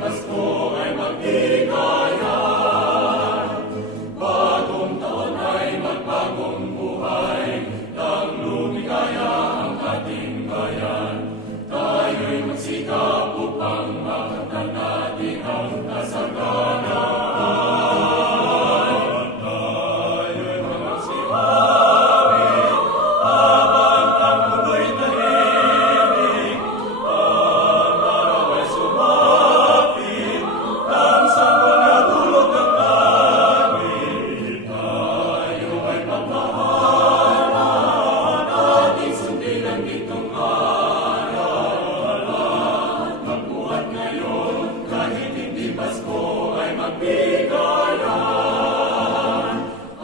Pasko ay magbigayan. Bagong taon ay magbagong buhay, nang lumikaya ang ating bayan. Tayo'y magsikap upang makamtan natin ang kasaganaan. Tayo'y magsihabi habang ang mundo'y tahimik. Ang araw ay sumapit, ang sanggol na dulot ng langit. Tayo ay pagmahalan, ating sundin ang gintong aralan. Magbuhat ngayon, kahit hindi Pasko ay magbigayan.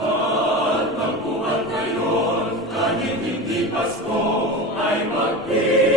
At magbuhat ngayon, kahit hindi Pasko ay magbigayan.